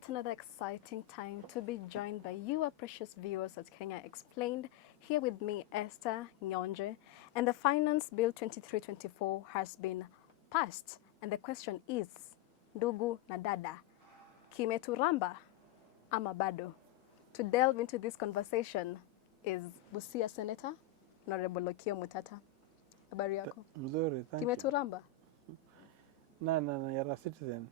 yet another exciting time to be joined by you, our precious viewers, at Kenya Explained. Here with me, Esther Nyonje. And the Finance Bill 2324 has been passed. And the question is, ndugu na dada, kimeturamba ama bado? To delve into this conversation is Busia Senator, Honorable Okiya Omtatah. Habari yako? Mzuri, thank you. Kimeturamba? No, you're a citizen.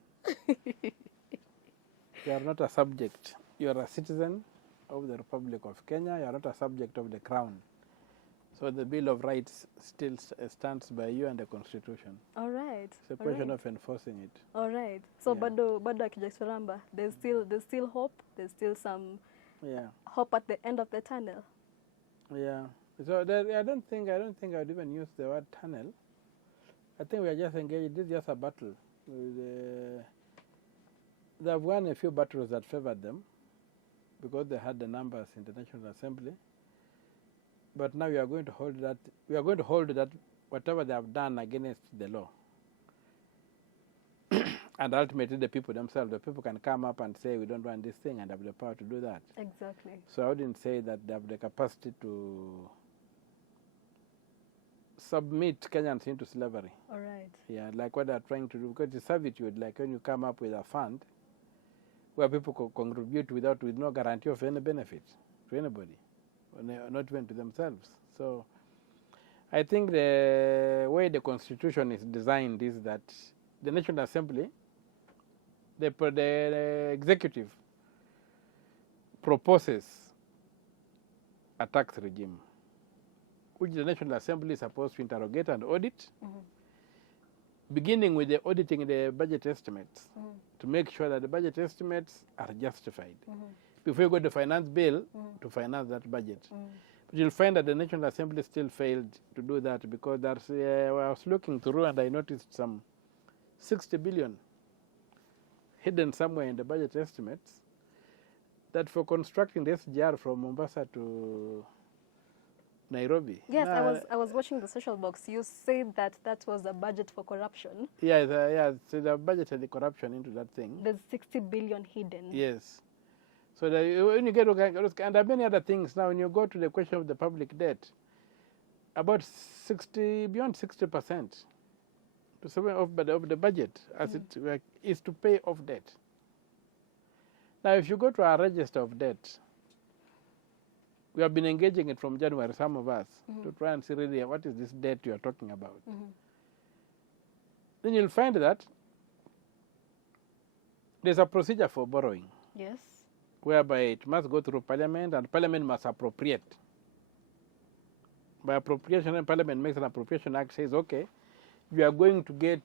You are not a subject. You are a citizen of the Republic of Kenya. You are not a subject of the Crown. So the Bill of Rights still stands by you and the Constitution. All right. It's a question of enforcing it. All right. So Yeah. bado akijaturamba, there's still hope. There's still some hope at the end of the tunnel. Yeah. So I don't think I'd even use the word tunnel. I think we are just engaged. This is just a battle. They have won a few battles that favored them because they had the numbers in the National Assembly. But now we are going to hold that. We are going to hold that whatever they have done against the law. And ultimately, the people themselves, the people can come up and say, we don't want this thing, and have the power to do that. Exactly. So I wouldn't say that they have the capacity to submit Kenyans into slavery. All right. Yeah, like what they're trying to do, because it's servitude, like when you come up with a fund where people contribute with no guarantee of any benefit to anybody, or not even to themselves. So I think the way the Constitution is designed is that the National Assembly, the executive proposes a tax regime, which the National Assembly is supposed to interrogate and audit, beginning with the auditing the budget estimates to make sure that the budget estimates are justified. Before you go to finance bill to finance that budget. But you'll find that the National Assembly still failed to do that because I was looking through and I noticed some 60 billion hidden somewhere in the budget estimates that for constructing this SGR from Mombasa to Nairobi. Yes, I was watching the social box. You said that was a budget for corruption. Yeah, so the budget had the corruption into that thing. There's 60 billion hidden. Yes. So when you get, and there are many other things now, when you go to the question of the public debt, about beyond 60% of the budget as it is to pay off debt. Now, if you go to our register of debt, we have been engaging it from January, some of us, to try and see really what is this debt you are talking about. Then you'll find that there's a procedure for borrowing. Yes. Whereby it must go through Parliament and Parliament must appropriate. By appropriation, and Parliament makes an appropriation act, says, okay, you are going to get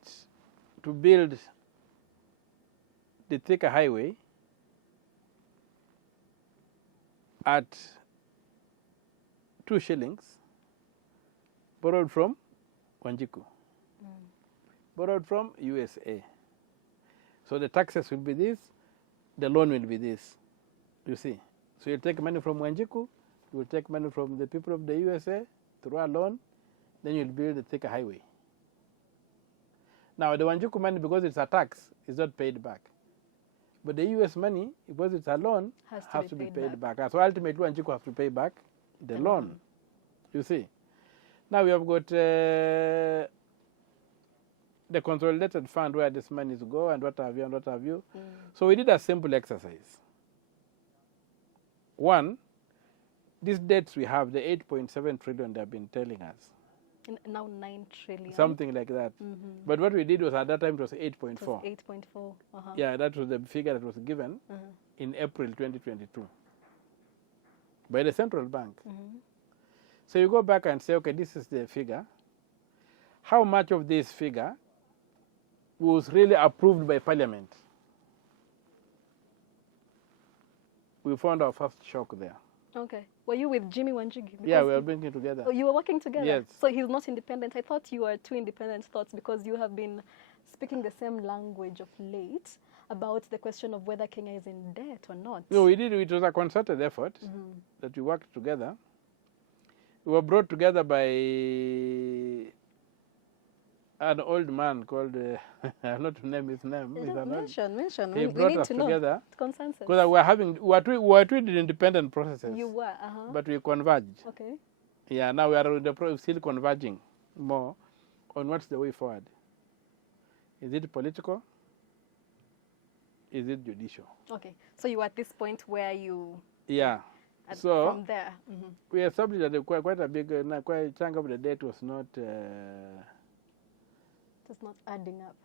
to build the Thika Highway at 2 shillings, borrowed from Wanjiku, borrowed from USA. So the taxes will be this, the loan will be this, you see. So you'll take money from Wanjiku, you will take money from the people of the USA through a loan, then you'll build the Thika Highway. Now the Wanjiku money, because it's a tax, is not paid back. But the US money, because it's a loan, has to be paid back. So ultimately Wanjiku has to pay back the loan, you see. Now we have got the consolidated fund where this money is go and what have you. So we did a simple exercise. One, these debts we have, the 8.7 trillion they have been telling us. Now 9 trillion. Something like that. But what we did was at that time it was 8.4. It was 8.4. Yeah, that was the figure that was given in April 2022 by the central bank. So you go back and say, okay, this is the figure. How much of this figure was really approved by Parliament? We found our first shock there. Okay. Were you with Jimmy Wanjigi? Yeah, we were working together. Oh, you were working together? Yes. So he's not independent. I thought you were two independent thoughts because you have been speaking the same language of late about the question of whether Kenya is in debt or not. No, we did. It was a concerted effort that we worked together. We were brought together by an old man called, not to name his name. Mention. He We brought need us to know. together. Consensus. Because we were treated independent processes. You were, But we converged. Okay. Yeah, now we are still converging more on what's the way forward. Is it political? Is it judicial? Okay. So you are at this point where you... Yeah. So from there. We established that quite a big, quite a chunk of the debt was not... It's not adding up.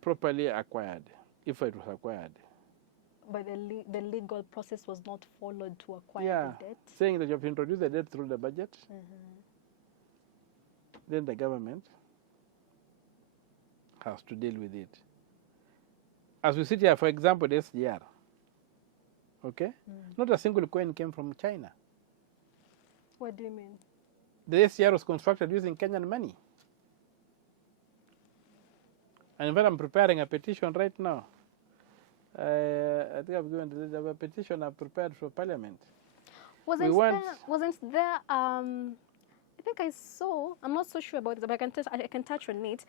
Properly acquired, if it was acquired. But the legal process was not followed to acquire the debt? Saying that you have introduced the debt through the budget, then the government has to deal with it. As we sit here, for example, the SGR, okay? Not a single coin came from China. What do you mean? The SGR was constructed using Kenyan money. And in fact, I'm preparing a petition right now. I think I've given a petition I've prepared for Parliament. Wasn't there I think I saw, I'm not so sure about it, but I can touch on it.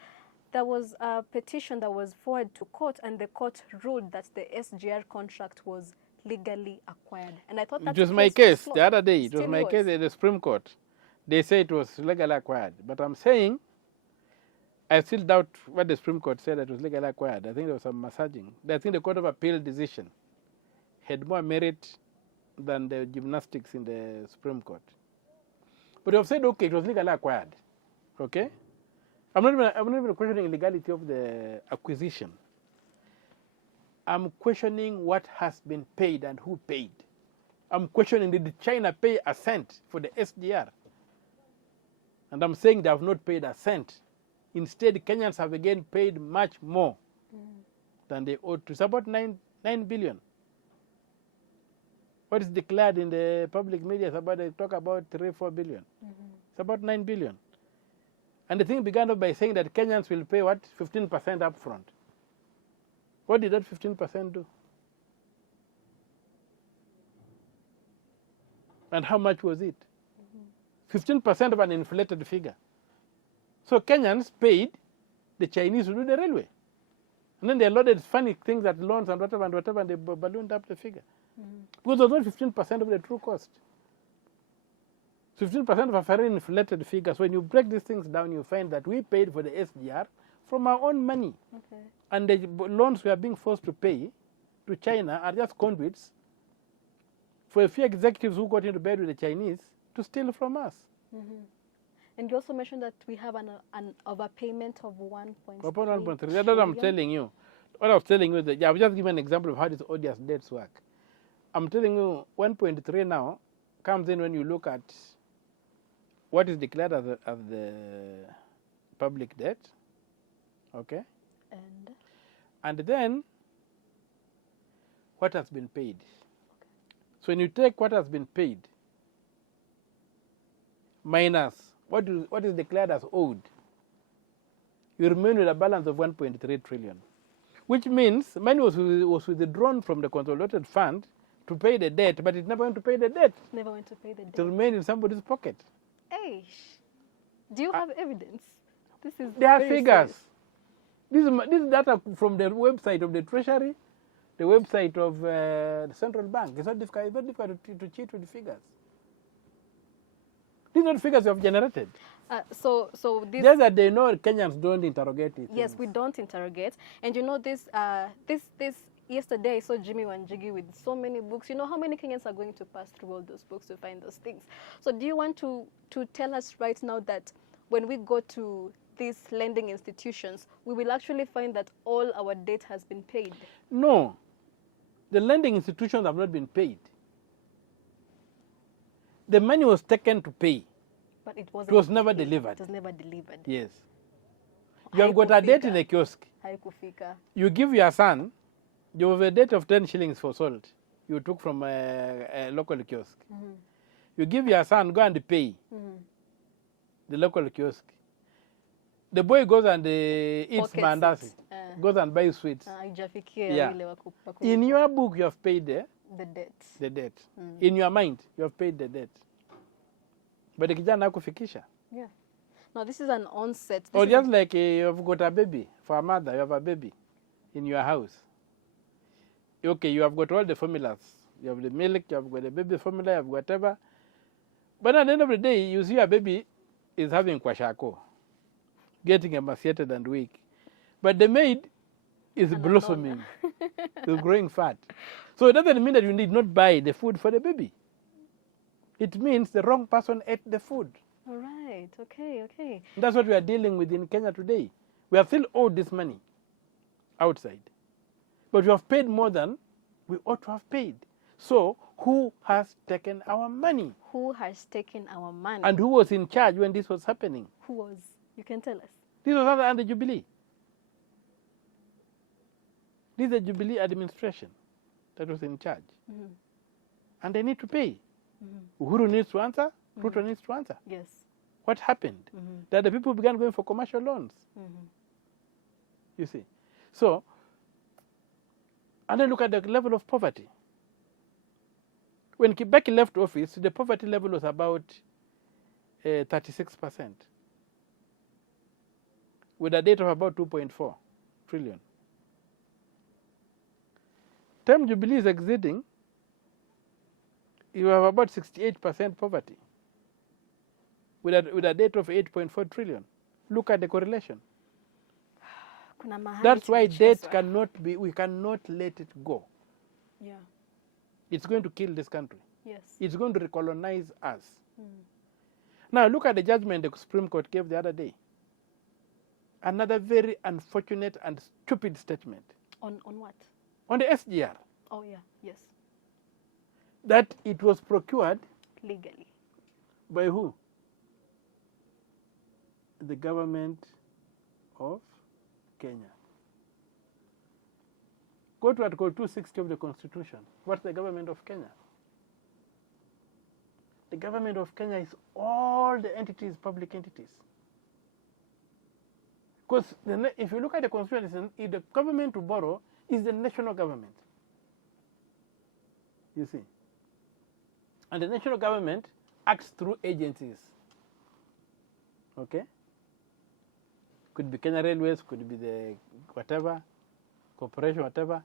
There was a petition that was forwarded to court, and the court ruled that the SGR contract was legally acquired. And I thought that it was my case the other day. It was my case at the Supreme Court. They say it was legally acquired. But I'm saying I still doubt what the Supreme Court said that it was legally acquired. I think there was some massaging. I think the Court of Appeal decision had more merit than the gymnastics in the Supreme Court. But they have said, okay, it was legally acquired. Okay? I'm not even questioning legality of the acquisition. I'm questioning what has been paid and who paid. I'm questioning, did China pay a cent for the SGR? And I'm saying they have not paid a cent. Instead, Kenyans have again paid much more than they ought to. It's about 9 billion. What is declared in the public media is about, they talk about 3-4 billion. It's about 9 billion. And the thing began by saying that Kenyans will pay what? 15% up front. What did that 15% do? And how much was it? 15% of an inflated figure. So Kenyans paid the Chinese to do the railway. And then they loaded funny things at loans and whatever, and they ballooned up the figure. Because it was not 15% of the true cost. 15% of a very inflated figure. So when you break these things down, you find that we paid for the SGR from our own money. Okay. And the loans we are being forced to pay to China are just conduits for a few executives who got into bed with the Chinese to steal from us. And you also mentioned that we have an overpayment of 1.3 1.3. That's what I'm telling you. What I was telling you is that, I've just given an example of how these odious debts work. I'm telling you, 1.3 now comes in when you look at what is declared as the public debt, okay? And then what has been paid. Okay. So when you take what has been paid minus what is declared as owed, you remain with a balance of 1.3 trillion, which means money was withdrawn from the consolidated fund to pay the debt, but it never went to pay the debt. Never went to pay the debt. To remain in somebody's pocket. Hey, do you have evidence? There are figures. This is data from the website of the Treasury, the website of the Central Bank. It's not difficult, it's very difficult to cheat with the figures. These are figures you have generated. So this... Just that they know Kenyans don't interrogate it. Yes, we don't interrogate. And you know this yesterday I saw Jimmy Wanjigi with so many books. You know how many Kenyans are going to pass through all those books to find those things. So do you want to tell us right now that when we go to these lending institutions, we will actually find that all our debt has been paid? No. The lending institutions have not been paid. The money was taken to pay. But it wasn't. It was never delivered. It was never delivered. Yes. You have got a debt in a kiosk. You give your son, you have a debt of 10 shillings for salt. You took from a local kiosk. You give your son, go and pay the local kiosk. The boy goes and eats mandasi, goes and buys sweets. Yeah. In your book, you have paid the debt. In your mind, you have paid the debt. But the kijana hakufikisha. Yeah. No, this is an onset. Or This is just like you've got a baby, for a mother, you have a baby in your house. Okay, you have got all the formulas. You have the milk, you have got the baby formula, you have whatever. But at the end of the day, you see a baby is having kwashako, getting emaciated and weak. But the maid is blossoming, is growing fat. So it doesn't mean that you need not buy the food for the baby. It means the wrong person ate the food. All right. Okay. Okay. That's what we are dealing with in Kenya today. We are still owed this money outside. But we have paid more than we ought to have paid. So who has taken our money? Who has taken our money? And who was in charge when this was happening? Who was? You can tell us. This was under Jubilee. This is the Jubilee administration that was in charge. Mm-hmm. And they need to pay. Mm-hmm. Uhuru needs to answer. Ruto needs to answer. Yes. What happened? That the people began going for commercial loans. You see. So, and then look at the level of poverty. When Kibaki left office, the poverty level was about 36%, with a debt of about 2.4 trillion. Time Jubilee is exiting, you have about 68% poverty, with a debt of 8.4 trillion. Look at the correlation. That's why debt cannot be, we cannot let it go. Yeah. It's going to kill this country. Yes. It's going to recolonize us. Now look at the judgment the Supreme Court gave the other day. Another very unfortunate and stupid statement. On what? On the SGR. Oh yeah, yes. That it was procured legally. By who? The government of Kenya. Go to Article 260 of the Constitution. What's the government of Kenya? The government of Kenya is all the entities, public entities. Because if you look at the Constitution, the government to borrow is the national government. You see. And the national government acts through agencies. Okay? Could be Kenya Railways, could be the whatever, corporation, whatever.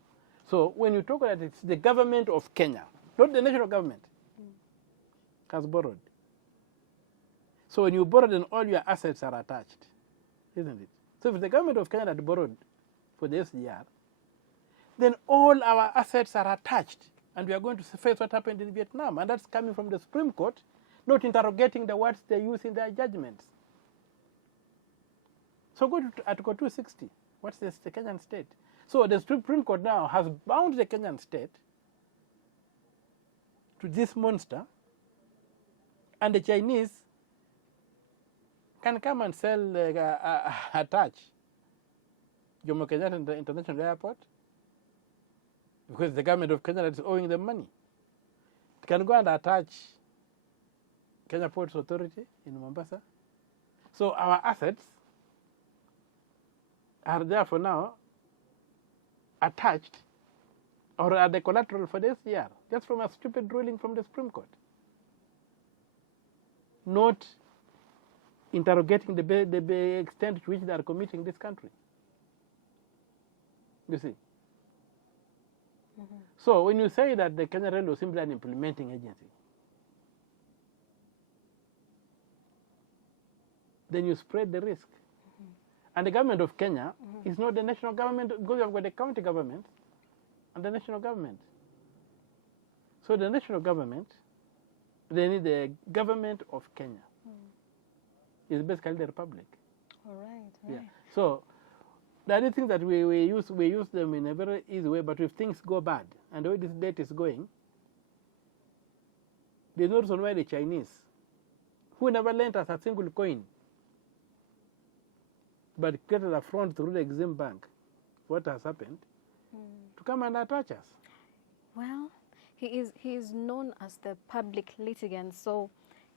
So when you talk about it, it's the government of Kenya, not the national government, has borrowed. So when you borrow, then all your assets are attached, isn't it? So if it's the government of Kenya that borrowed for the SGR, then all our assets are attached. And we are going to face what happened in Vietnam. And that's coming from the Supreme Court, not interrogating the words they use in their judgments. So go to Article 260. What's the Kenyan state? So the Supreme Court now has bound the Kenyan state to this monster, and the Chinese can come and sell a touch Jomo Kenyatta International Airport, because the government of Kenya is owing them money. It can go and attach Kenya Ports Authority in Mombasa. So our assets are therefore now attached or are the collateral for the SGR, just from a stupid ruling from the Supreme Court. Not interrogating the extent to which they are committing this country. You see? So when you say that the Kenya Railway was simply an implementing agency, then you spread the risk. And the government of Kenya is not the national government, because you've got the county government and the national government. So the national government, they need the government of Kenya. It's basically the republic. All right. Yeah. So the other thing that we use them in a very easy way, but if things go bad, and the way this debt is going, there's no reason why the Chinese, who never lent us a single coin, but created a front through the Exim Bank, what has happened, to come and attach us. Well, he is known as the public litigant, so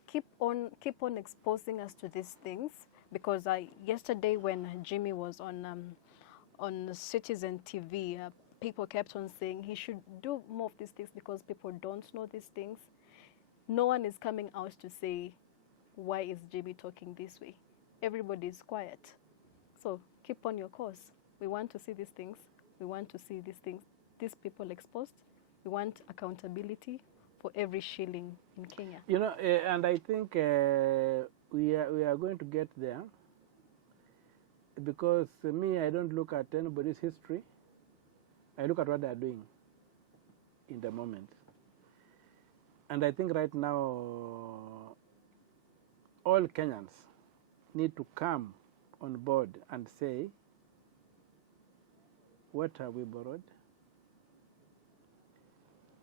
keep on exposing us to these things, because yesterday when Jimmy was on Citizen TV, people kept on saying he should do more of these things because people don't know these things. No one is coming out to say, why is Jimmy talking this way? everybody is quiet. So keep on your course. We want to see these things. We want to see these things, these people exposed. We want accountability for every shilling in Kenya. You know, and I think we are going to get there, because me, I don't look at anybody's history. I look at what they are doing in the moment. And I think right now, all Kenyans need to come on board and say, what have we borrowed?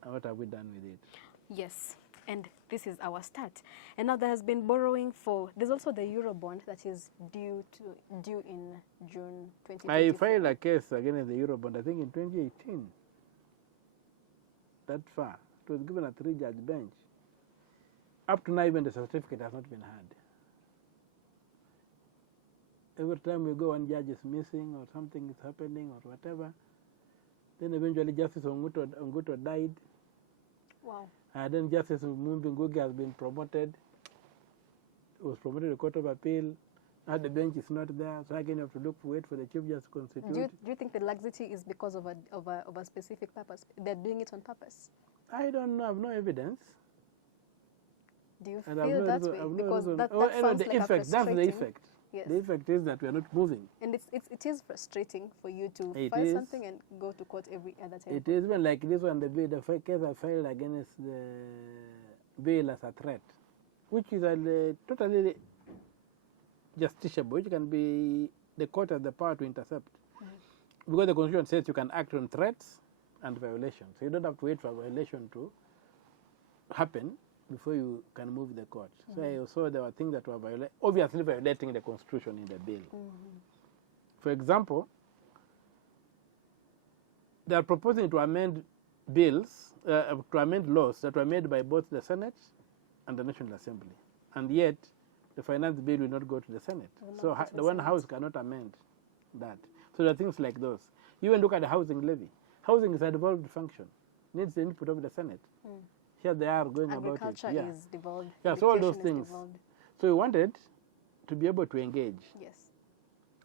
And what have we done with it? Yes, and this is our start. And now there has been borrowing for, there's also the Eurobond that is due in June 2024. I filed a case against the Eurobond, I think in 2018. That far. It was given a 3-judge bench. Up to now, even the certificate has not been had. Every time we go, one judge is missing or something is happening or whatever. Then eventually Justice Onguto died. Wow. And then Justice Mumbi Ngugi has been promoted. It was promoted to the Court of Appeal. Now the bench is not there, so again you have to wait for the Chief Justice to constitute. Do you think the laxity is because of a specific purpose? They're doing it on purpose? I don't know. I have no evidence. Do you feel that way? Because that sounds like effect. That's the effect. Yes. The effect is that we are not moving. And it is frustrating for you to file something and go to court every other time. It is even like this one, the case I filed against the bail as a threat, which is totally justiciable, which can be, the court has the power to intercept. Mm-hmm. Because the Constitution says you can act on threats and violations. So you don't have to wait for a violation to happen before you can move the court. Mm-hmm. So there were things that were obviously violating the Constitution in the bill. Mm-hmm. For example, they are proposing to amend bills, to amend laws that were made by both the Senate and the National Assembly. And yet, the finance bill will not go to the Senate. So the one house cannot amend that. So there are things like those. You even look at the housing levy. Housing is a devolved function. It needs the input of the Senate. Mm. Here they are going about it. Agriculture is devolved. Yeah, so all those things. So we wanted to be able to engage. Yes.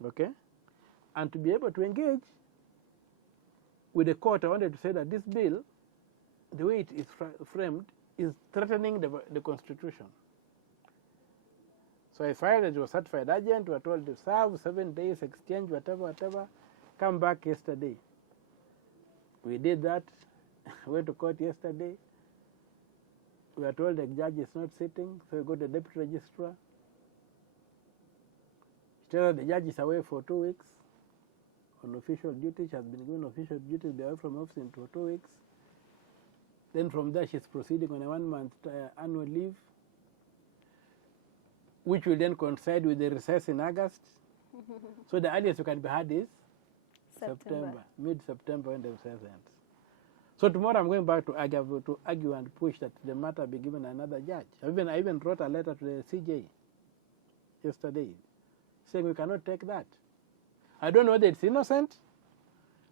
Okay? And to be able to engage with the court, I wanted to say that this bill, the way it is framed, is threatening the Constitution. So I filed it was certified agent. We were told to serve 7 days, exchange, whatever. Come back yesterday. We did that. Went to court yesterday. We were told the judge is not sitting, so we go to the deputy registrar. She tells us the judge is away for 2 weeks on official duty. She has been given official duty to be away from office for 2 weeks. Then from there, she's proceeding on a 1-month annual leave, which will then coincide with the recess in August. So the earliest you can be had is September, mid-September when the recess ends. So tomorrow I'm going back to argue and push that the matter be given another judge. I even wrote a letter to the CJ yesterday saying we cannot take that. I don't know whether it's innocent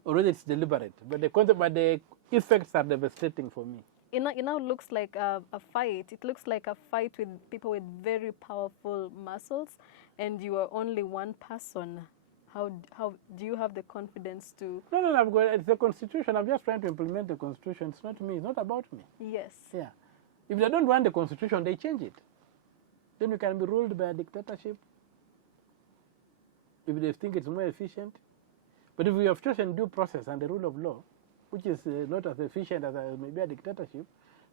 or whether it's deliberate, but the effects are devastating for me. It now looks like a fight. It looks like a fight with people with very powerful muscles, and you are only one person. How do you have the confidence to? No, it's the Constitution. I'm just trying to implement the Constitution. It's not me. It's not about me. Yes. Yeah. If they don't want the Constitution, they change it. Then we can be ruled by a dictatorship. If they think it's more efficient. But if we have chosen due process and the rule of law, which is not as efficient as maybe a dictatorship,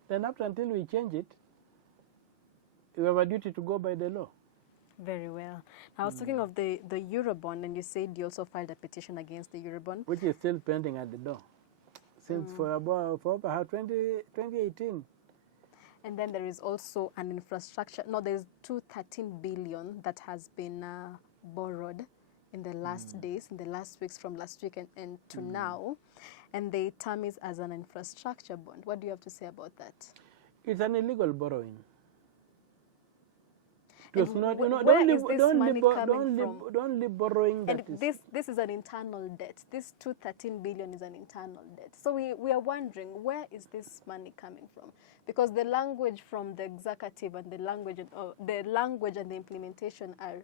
then up until we change it, we have a duty to go by the law. Very well. Now, I was talking of the Eurobond, and you said you also filed a petition against the Eurobond. Which is still pending at the door, since for about 2018. And then there is also an infrastructure. No, there's 213 billion that has been borrowed in the last days, in the last weeks, from last week and to now. And the term is as an infrastructure bond. What do you have to say about that? It's an illegal borrowing. It's not, don't live borrowing. And this is an internal debt. This 213 billion is an internal debt. So we are wondering, where is this money coming from? Because the language from the executive and the language and the implementation are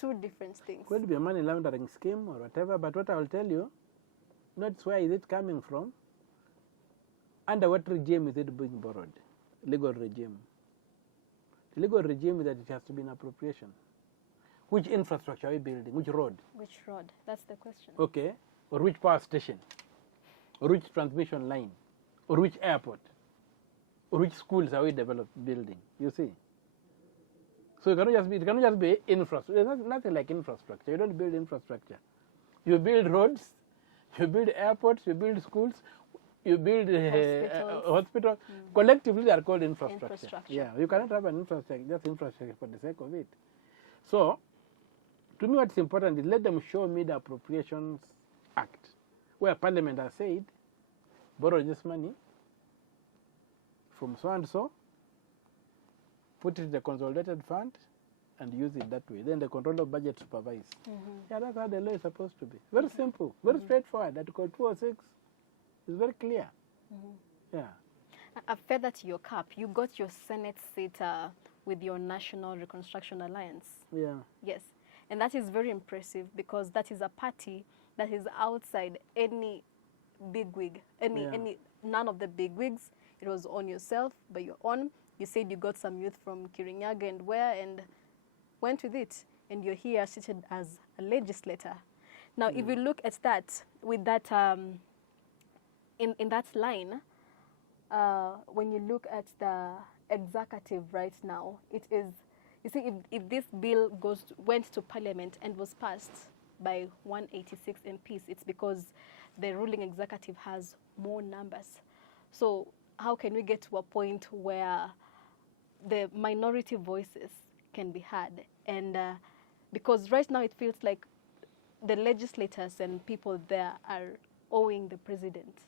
two different things. Could be a money laundering scheme or whatever, but what I will tell you, not where is it coming from, under what regime is it being borrowed, legal regime. The legal regime is that it has to be an appropriation. Which infrastructure are we building? Which road? Which road? That's the question. Okay. Or which power station? Or which transmission line? Or which airport? Or which schools are we building? You see? So it cannot just be infrastructure. There's nothing like infrastructure. You don't build infrastructure. You build roads, you build airports, you build schools, you build hospitals. Collectively, they are called infrastructure. Yeah, you cannot have an infrastructure, just infrastructure for the sake of it. So, to me, what's important is let them show me the Appropriations Act, where Parliament has said, borrow this money from so and so, put it in the consolidated fund, and use it that way. Then the controller of budget supervise. Yeah, that's how the law is supposed to be. Very simple, very straightforward. Article 206 is very clear. Yeah. A feather to your cap, you got your Senate seat with your National Reconstruction Alliance. Yeah. Yes, and that is very impressive because that is a party that is outside any bigwig, none of the bigwigs. It was on yourself, by your own. You said you got some youth from Kirinyaga and where, and went with it, and you're here seated as a legislator. Now, if you look at that, with that, in that line, when you look at the executive right now, it is, you see, if this bill went to Parliament and was passed by 186 MPs, it's because the ruling executive has more numbers. So how can we get to a point where the minority voices can be heard? And because right now it feels like the legislators and people there are owing the president.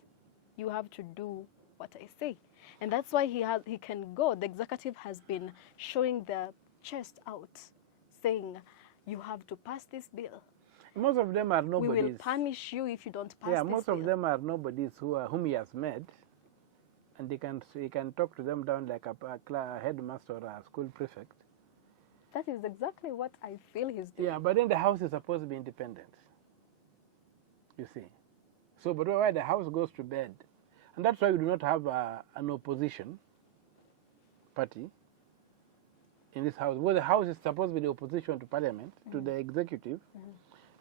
You have to do what I say. And that's why he can go. The executive has been showing the chest out, saying, you have to pass this bill. Most of them are nobodies. We will punish you if you don't pass this bill. Yeah, most of them are nobodies whom he has met. And he can talk to them down like a headmaster or a school prefect. That is exactly what I feel he's doing. Yeah, but then the House is supposed to be independent. You see. So, but why the House goes to bed, and that's why we do not have an opposition party in this House. Well, the House is supposed to be the opposition to Parliament, to the executive.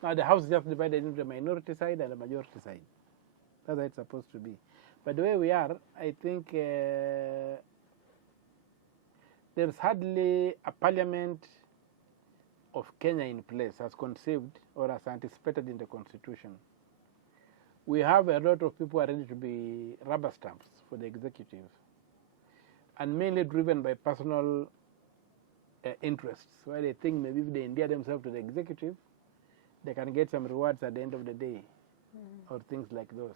Now the House is just divided into the minority side and the majority side. That's how it's supposed to be. But the way we are, I think there's hardly a Parliament of Kenya in place as conceived or as anticipated in the Constitution. We have a lot of people who are ready to be rubber stamps for the executive, and mainly driven by personal interests, where they think maybe if they endear themselves to the executive, they can get some rewards at the end of the day, or things like those.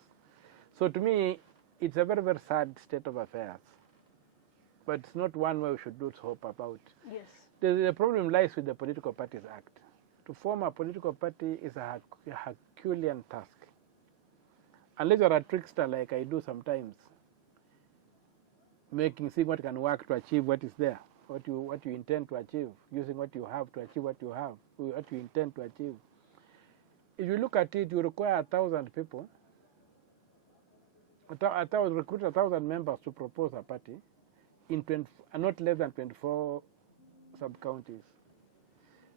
So to me, it's a very, very sad state of affairs. But it's not one where we should lose hope about. Yes. The problem lies with the Political Parties Act. To form a political party is a Herculean task. Unless you're a trickster like I do sometimes, seeing what can work to achieve what is there, what you intend to achieve, using what you have to achieve what you intend to achieve. If you look at it, you require 1,000 people. Recruit 1,000 members to propose a party in not less than 24 sub-counties,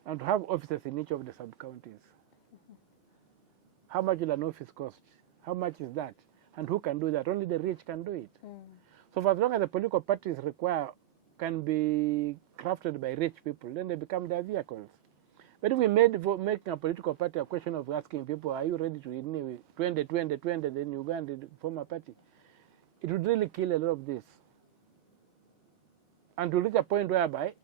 and to have offices in each of the sub-counties. How much will an office cost? How much is that? And who can do that? Only the rich can do it. So for as long as the political parties can be crafted by rich people, then they become their vehicles. But if we making a political party a question of asking people, are you ready to 20, then you go and form a party, it would really kill a lot of this. And to reach a point whereby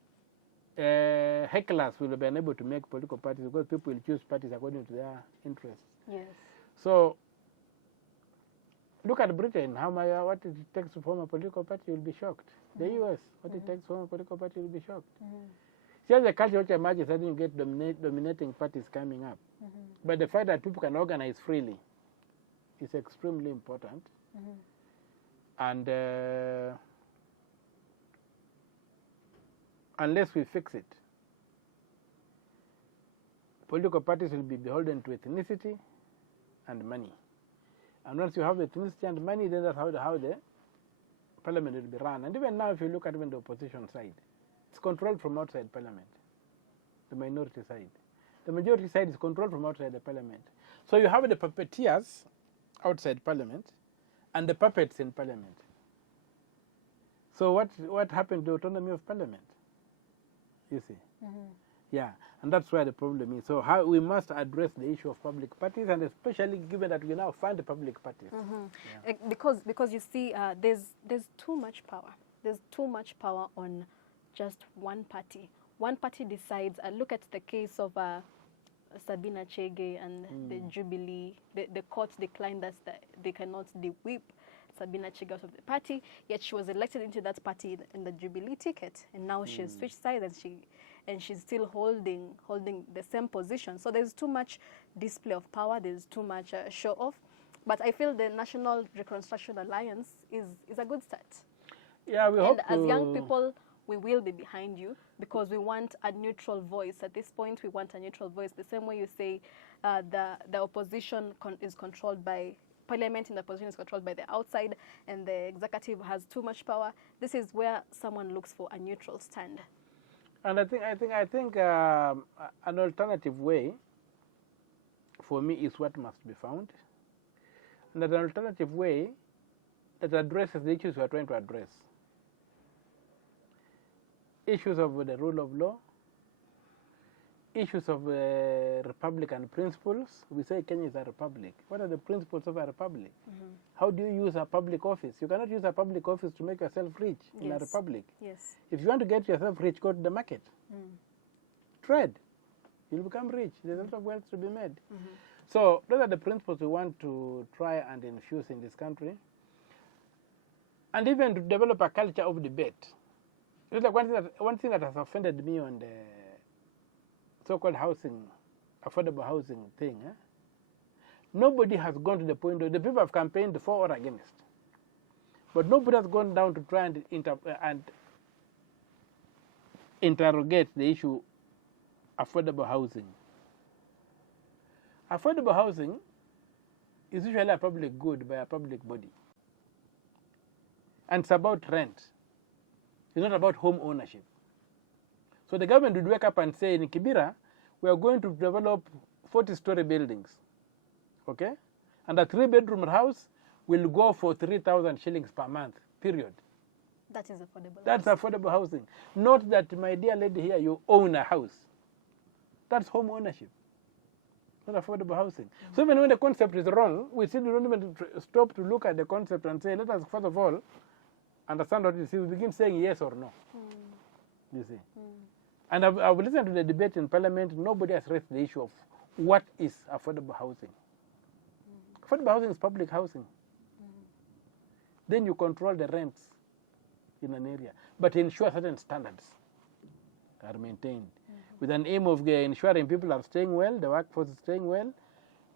hecklers will be unable to make political parties because people will choose parties according to their interests. Yes. So look at Britain, what it takes to form a political party, you'll be shocked. The US, what it takes to form a political party, you'll be shocked. Here's the culture which emerges, and you get dominating parties coming up. But the fact that people can organize freely is extremely important. And unless we fix it, political parties will be beholden to ethnicity and money. And once you have ethnicity and money, then that's how the parliament will be run. And even now, if you look at even the opposition side, it's controlled from outside parliament, the minority side. The majority side is controlled from outside the parliament. So you have the puppeteers outside parliament and the puppets in parliament. So what happened to the autonomy of parliament? You see? Yeah, and that's where the problem is. So how we must address the issue of public parties, and especially given that we now fund the public parties. Yeah. Because you see, there's too much power. There's too much power on just one party. One party decides. Look at the case of Sabina Chege and the Jubilee. The court declined that they cannot de-whip Sabina Chege out of the party, yet she was elected into that party in the Jubilee ticket, and now she's switched sides and she's still holding the same position. So there's too much display of power. There's too much show off. But I feel the National Reconstruction Alliance is a good start. Yeah, we hope. And as young people, we will be behind you because we want a neutral voice. At this point, we want a neutral voice. The same way you say the opposition is controlled by Parliament, and the opposition is controlled by the outside, and the executive has too much power. This is where someone looks for a neutral stand. And I think an alternative way for me is what must be found. And an alternative way that addresses the issues we are trying to address. Issues of the rule of law, issues of Republican principles. We say Kenya is a republic. What are the principles of a republic? How do you use a public office? You cannot use a public office to make yourself rich in a republic. Yes. If you want to get yourself rich, go to the market. Trade. You'll become rich. There's a lot of wealth to be made. So those are the principles we want to try and infuse in this country. And even to develop a culture of debate. It's like one thing that has offended me on the so-called housing, affordable housing thing. Nobody has gone to the point where the people have campaigned for or against. But nobody has gone down to try and interrogate the issue affordable housing. Affordable housing is usually a public good by a public body. And it's about rent. It's not about home ownership. So the government would wake up and say, in Kibera, we are going to develop 40-story buildings, okay? And a 3-bedroom house will go for 3,000 shillings per month, period. That is affordable. That's affordable housing. Not that, my dear lady here, you own a house. That's home ownership, not affordable housing. So even when the concept is wrong, we still don't even stop to look at the concept and say, let us first of all understand what it is. We begin saying yes or no. You see. And I've listened to the debate in Parliament. Nobody has raised the issue of what is affordable housing. Affordable housing is public housing. Then you control the rents in an area, but ensure certain standards are maintained with an aim of ensuring people are staying well, the workforce is staying well,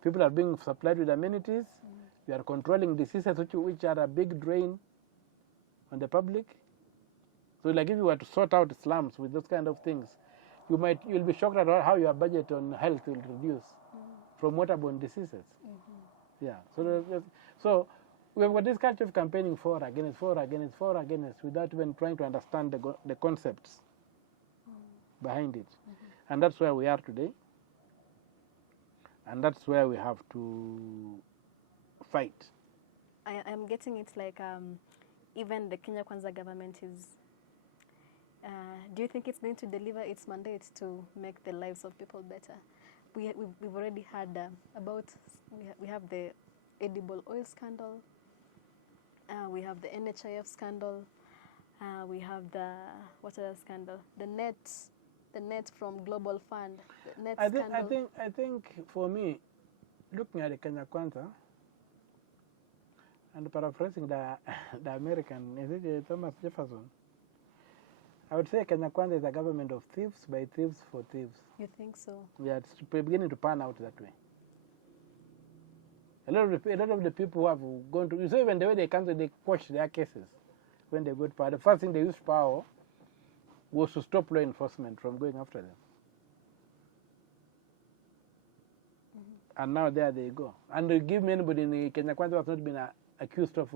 people are being supplied with amenities, we are controlling diseases which are a big drain on the public. So like if you were to sort out slums with those kind of things, you'll be shocked at how your budget on health will reduce from waterborne diseases. Yeah. So we have got this culture of campaigning for, against, without even trying to understand the concepts behind it. And that's where we are today. And that's where we have to fight. I'm getting it like even the Kenya Kwanza government is. Do you think it's going to deliver its mandate to make the lives of people better? We've already had we have the edible oil scandal. We have the NHIF scandal. We have what other scandal? The net from Global Fund. The net scandal. I think for me, looking at the Kenya Kwanza and paraphrasing the American, is it Thomas Jefferson? I would say Kenya Kwanza is a government of thieves by thieves for thieves. You think so? Yeah, it's beginning to pan out that way. A lot of the people who have gone to, you see, even the way they cancel, they quash their cases when they go to power. The first thing they used power was to stop law enforcement from going after them. And now there they go. And they give me anybody in Kenya Kwanza who has not been accused of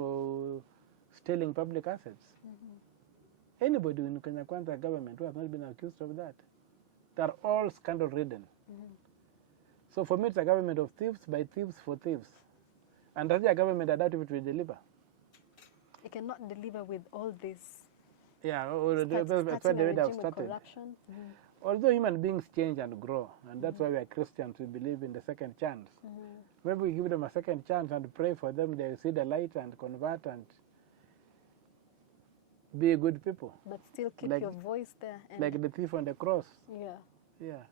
stealing public assets. Anybody in Kenya Kwanza government who has not been accused of that. They're all scandal-ridden. So for me, it's a government of thieves by thieves for thieves. And that's a government I doubt if it will deliver. It cannot deliver with all this. Yeah, that's why they would have started. Corruption. Although human beings change and grow, and that's why we are Christians, we believe in the second chance. Maybe we give them a second chance and pray for them, they see the light and convert and be good people. But still keep your voice there. And like the thief on the cross. Yeah. Yeah.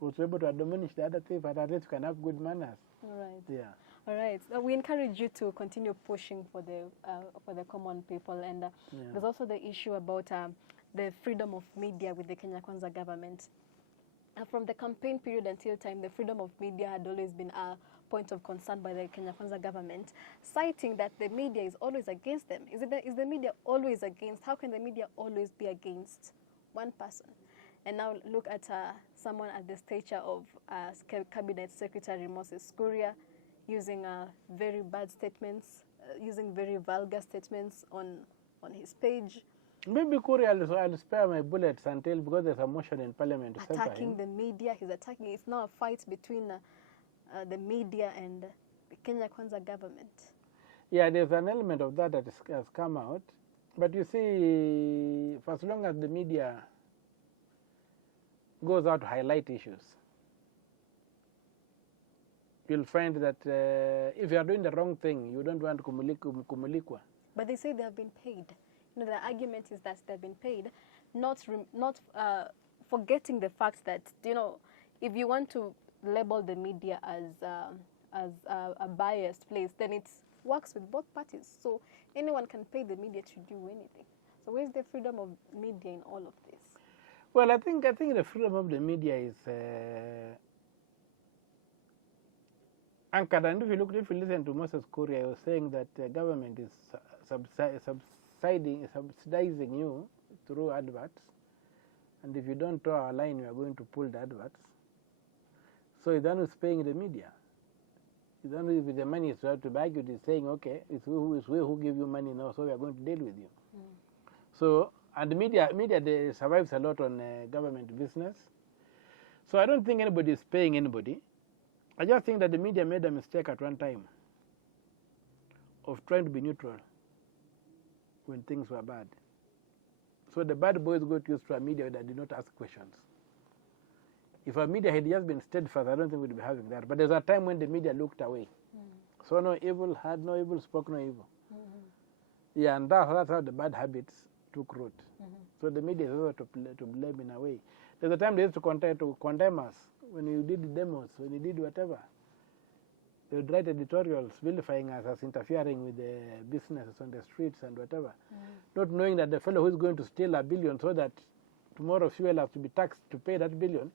Was able to admonish the other thief, but at least you can have good manners. All right. Yeah. All right. We encourage you to continue pushing for the common people, and there's also the issue about the freedom of media with the Kenya Kwanza government. From the campaign period until time, the freedom of media had always been a point of concern by the Kenya Kwanza government, citing that the media is always against them. Is the media always against? How can the media always be against one person? And now look at someone at the stature of Cabinet Secretary Moses Kuria, using very bad statements, using very vulgar statements on his page. Maybe Kuria, I'll spare my bullets until, because there's a motion in Parliament. Attacking the media, he's attacking. It's now a fight between the media and the Kenya Kwanza government. Yeah, there's an element of that has come out. But you see, for as long as the media goes out to highlight issues, you'll find that if you are doing the wrong thing, you don't want kumulikwa. But they say they have been paid. You know, the argument is that they've been paid, not forgetting the fact that, you know, if you want to label the media as a biased place, then it works with both parties. So anyone can pay the media to do anything. So where's the freedom of media in all of this? Well, I think the freedom of the media is anchored. And if you listen to Moses Kuria, he was saying that the government is subsidizing you through adverts, and if you don't toe our line, we are going to pull the adverts. So he's the one who's paying the media. He's the one who, with the money is to buy you, is saying, okay, it's we who give you money now, so we are going to deal with you. So, and the media they survives a lot on government business. So I don't think anybody is paying anybody. I just think that the media made a mistake at one time of trying to be neutral when things were bad. So the bad boys got used to a media that did not ask questions. If our media had just been steadfast, I don't think we'd be having that. But there's a time when the media looked away. So no evil, had no evil, spoke no evil. Yeah, and that's how the bad habits took root. So the media is also to blame in a way. There's a time they used to condemn us when you did demos, when you did whatever. They would write editorials vilifying us as interfering with the businesses on the streets and whatever. Not knowing that the fellow who is going to steal $1 billion so that tomorrow fuel has to be taxed to pay that $1 billion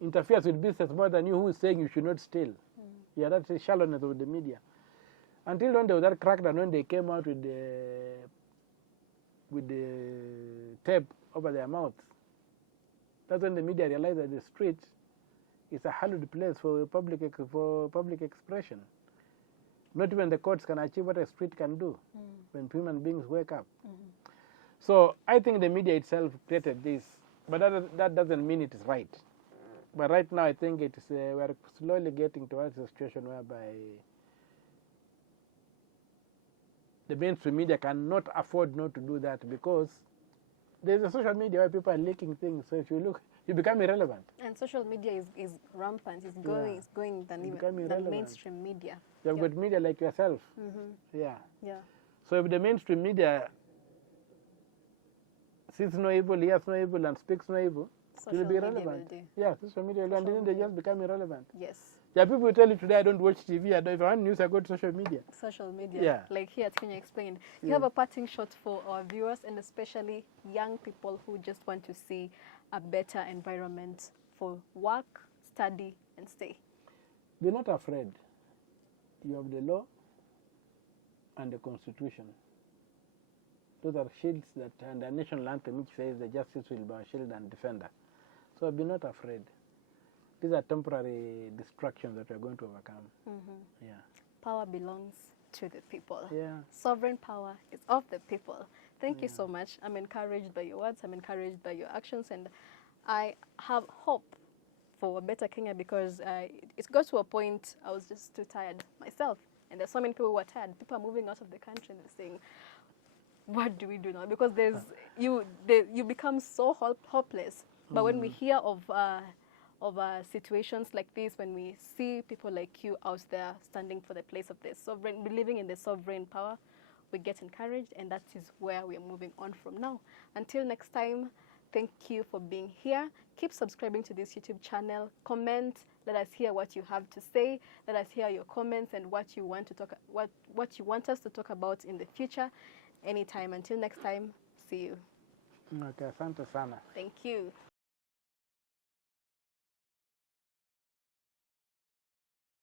interferes with business more than you who is saying you should not steal. Yeah, that's the shallowness of the media. Until when there was that crackdown, when they came out with the tape over their mouths, that's when the media realized that the street is a hallowed place for public expression. Not even the courts can achieve what a street can do when human beings wake up. So I think the media itself created this, but that doesn't mean it is right. But right now I think it is, we are slowly getting towards a situation whereby the mainstream media cannot afford not to do that, because there's a social media where people are leaking things. So if you look, you become irrelevant. And social media is rampant. It's going than even the mainstream media. You've got media like yourself. Yeah. So if the mainstream media sees no evil, hears no evil, and speaks no evil, it will be irrelevant. Yeah, social media will, and then they just become irrelevant. Yes. There are people who tell you today, I don't watch TV. If I want news, I go to social media. Social media. Like here at Kenya Explained. You have a parting shot for our viewers, and especially young people who just want to see a better environment for work, study, and stay. Be not afraid. You have the law and the Constitution. Those are shields that, and the national anthem which says the justice will be our shield and defender. So be not afraid. these are temporary distractions that we're going to overcome. Yeah. Power belongs to the people. Yeah. Sovereign power is of the people. Thank you so much. I'm encouraged by your words. I'm encouraged by your actions, and I have hope for a better Kenya, because it got to a point I was just too tired myself, and there's so many people who are tired. People are moving out of the country and they're saying, what do we do now? Because you become so hopeless. But when we hear of situations like this, when we see people like you out there standing for the place of the sovereign, believing in the sovereign power, we get encouraged, and that is where we are moving on from now. Until next time, thank you for being here. Keep subscribing to this YouTube channel. Comment. Let us hear what you have to say. Let us hear your comments and what you want to talk, what you want us to talk about in the future. Anytime. Until next time, see you. Okay, asante sana. Thank you.